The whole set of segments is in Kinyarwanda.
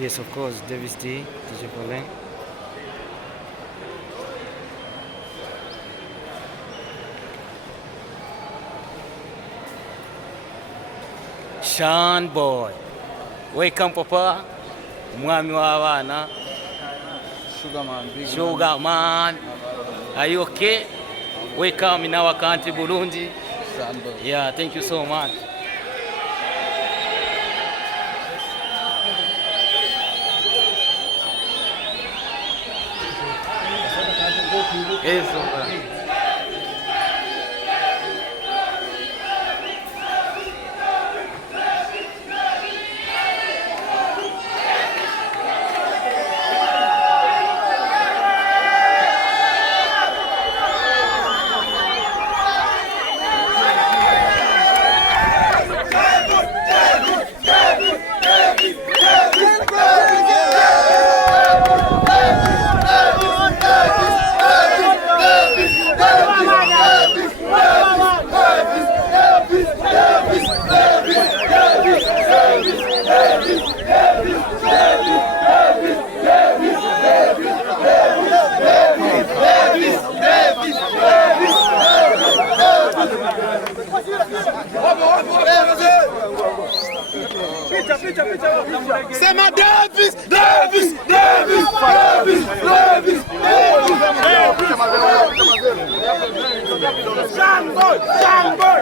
Yes, of course, Davis D, DJ Paulin. Sean Boy. Welcome, Papa. Mwami w'abana. Sugar man. Are you okay? Welcome in our country, Burundi. Yeah, thank you so much. Eso. C'est ma Davis, Davis, Davis, Davis, Davis, Davis. Sean Boy, Sean Boy.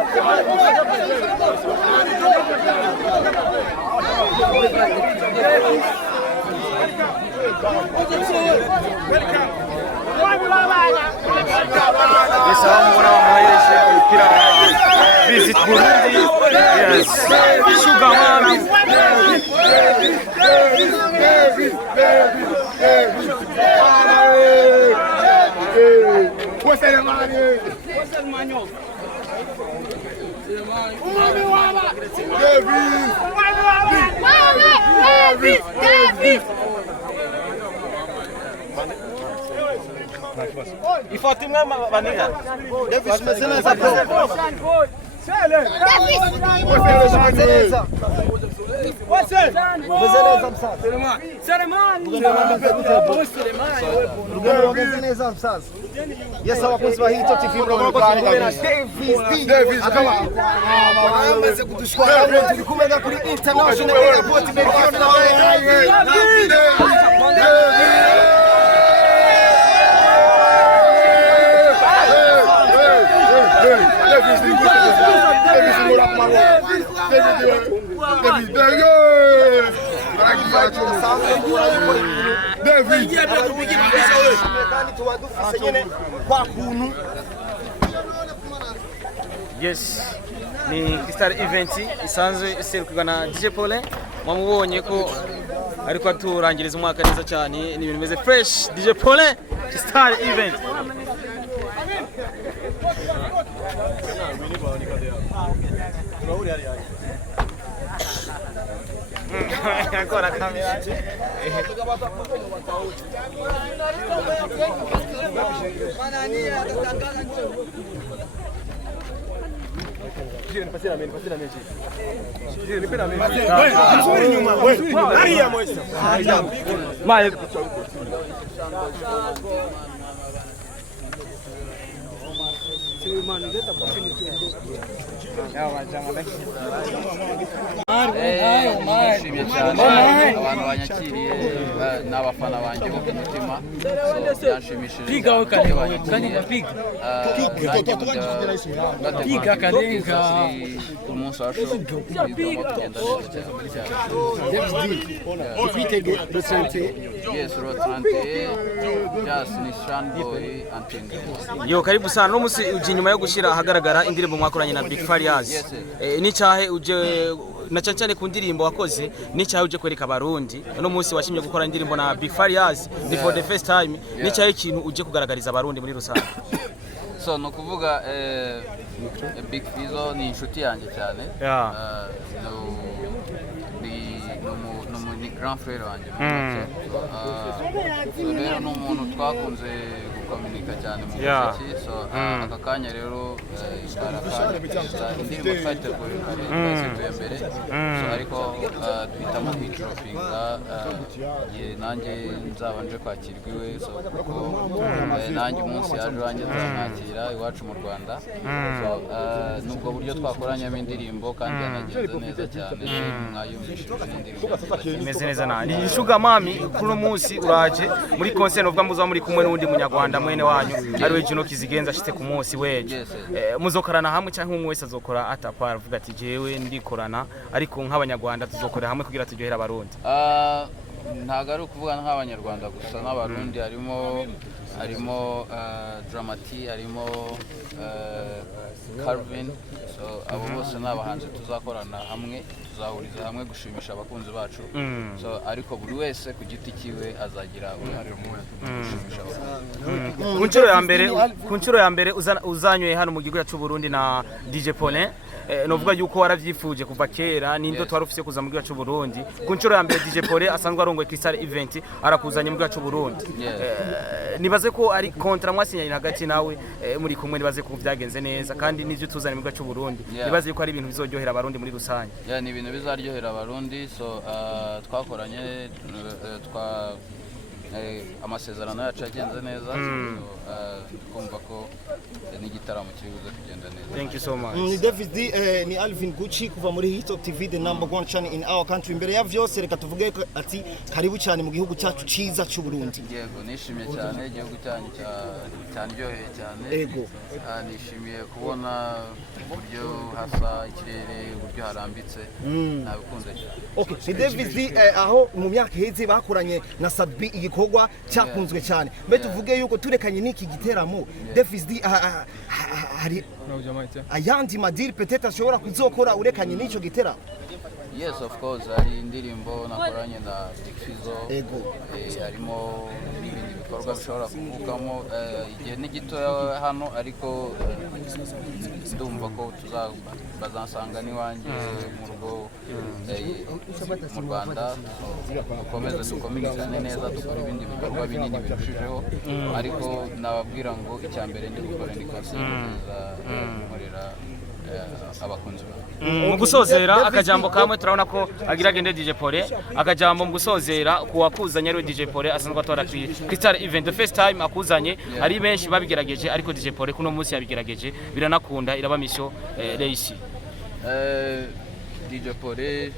Visit Burundi. Yes. Sugar man. What's that money? What's that money? Il faut tout le monde venir. Davis, mas ele é bom. Yesa wakunzi hii toti filmu kwa Davis Davis amaze kudushwara tulikumenya kuri international airport Belgium Yes. Ni Star Event isanzwe iserukirwa na DJ Paulin. Mwamubonye ko ariko aturangiriza umwaka neza cyane, ni ibintu bimeze fresh. DJ Paulin, Star Event. Ancora kamera. Nishimiye cyane abantu banyakiriye n'abafana banjye bo ku mutima, byanshimishije umunsi wa show kugenda neza cyane. Yes, Road 31, just ni Sean Boy and Yo, karibu sana. No musi uji nyuma yo gushira ahagaragara indirimbo mwakoranye na Big Farious. Ni cyahe uje na cyane ku ndirimbo wakoze, ni cyahe uje kwereka abarundi. No musi washimye gukora indirimbo na Big Farious for the first time. Ni cyahe ikintu uje kugaragariza abarundi muri rusange? So no kuvuga Big Fizzo ni inshuti yanjye cyane. Ni grand frère wanjye. So rero ni umuntu twakunze gukomunika cyane mu muziki. So aka kanya rero indirimbo twateguye kare mbere. So ariko bahitamo kwidropinga nanjye nzaba nje kwakirwa iwe kuko nanjye umunsi yaje wanjye nzamwakira iwacu mu Rwanda nubwo buryo twakoranyamo indirimbo kandi yanagenze neza cyane mwayumvishije n'indirimbo imeze neza nani Sugar Mami kuri munsi uraje muri concert uvuga muzo muri kumwe n'undi munyarwanda mwene wanyu ariwe Juno Kizigenza ashite ku munsi weje muzokorana hamwe cyangwa umwe wese azokora atapara avuga ati jewe ndikorana ariko nk'abanyarwanda tuzokorera hamwe kugira turyohera abarundi ntago ari ukuvuga nk'abanyarwanda gusa n'abarundi harimo Dramati harimo Calvin abo bose n'abahanzi tuzakorana hamwe tuzahuriza hamwe gushimisha abakunzi bacu ariko buri wese ku giti kiwe azagira uruhare rumwe gushimisha abakunzi ku nshuro ya mbere uzanyoye hano mu gihugu cy'u Burundi na DJ Paulin novuga yuko waravyifuje kuva kera nindo twarufise kuza mu gihugu cy'u Burundi ku nshuro ya mbere DJ Paulin asanzwe arongoye Crystal Event arakuzanye mu gihugu cy'u Burundi nibaze ko ari kontra mwasinyanye hagati nawe muri kumwe nibaze ko byagenze neza kandi nivyo tuzanye mu gihugu cy'u Burundi nibaze ko ari ibintu bizoryohera abarundi muri rusange ni ibintu bizaryohera abarundi twakoranye amasezerano yacu yagenze neza kumva ko n'igitaramo kiri buze kugenda neza. Thank you so much. Ni Davis D ni Alvin Gucci kuva muri Hit TV the number 1 channel in our country. Imbere ya vyose reka tuvuge ati karibu cyane mu gihugu cyacu ciza cy'u Burundi. Yego nishimiye cyane igihugu cyanyu cyanryoheye cyane. Yego nishimiye kubona uburyo hasa ikirere uburyo harambitse nabikunze cyane. Okay, ni Davis D aho mu myaka heze bakoranye na Sadbi igikorwa cyakunzwe cyane. Mbe tuvuge yuko turekanye n'iki giteramo Davis D hari ayandi madiri peut-être ashobora kuzokora urekanye n'icyo giteramo. Yes, of course, hari indirimbo nakoranye na Big Fizzo. Harimo n'ibindi bikorwa bishobora kuvukamo igihe n'igito hano ariko ndumva ko bazasanga n'iwanjye mu rugo mu Rwanda dukomeze dukominikane neza dukora ibindi bikorwa binini birushijeho ariko nababwira ngo icyambere ndi gukora ndi concert nkorera abakunzi mu gusozera akajambo kamwe turabona ko agira agende DJ Paulin akajambo mu gusozera kuwakuzanye ari DJ Paulin asanzwe atwara Crystal Event the first time akuzanye ari benshi babigerageje ariko DJ Paulin kuno munsi yabigerageje biranakunda iraba mission reisi DJ Paulin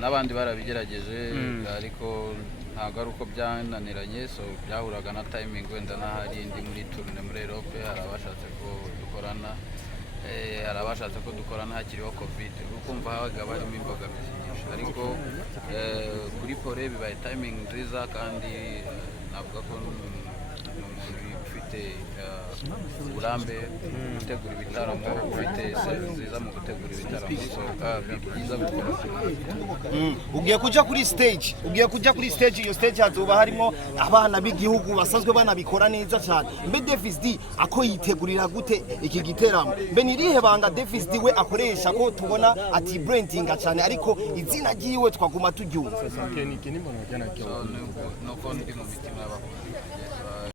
n'abandi barabigerageje ariko ntabwo ari uko byananiranye byahuraga na timing wenda n'ahari ndi muri tourne muri Europe hari abashatse ko dukorana hari abashatse ko dukorana hakiriho covid ukumva habaga barimo imbogamizi nyinshi ariko kuri Paulin bibaye timing nziza kandi navuga ko umuntu ufite uburambe gutegura ibitaramo ufite save nziza mu gutegura ibitaramo byiza gukora ugiye kujya kuri stage iyo stage hazoba harimo abana b'igihugu basanzwe banabikora neza cyane mbe Davis D ako yitegurira gute iki giteramo mbe nirihe banga Davis D we akoresha ko tubona ati brandinga cyane ariko izina giwe twaguma turyumva nuko ndi mu mitima y'abakunzi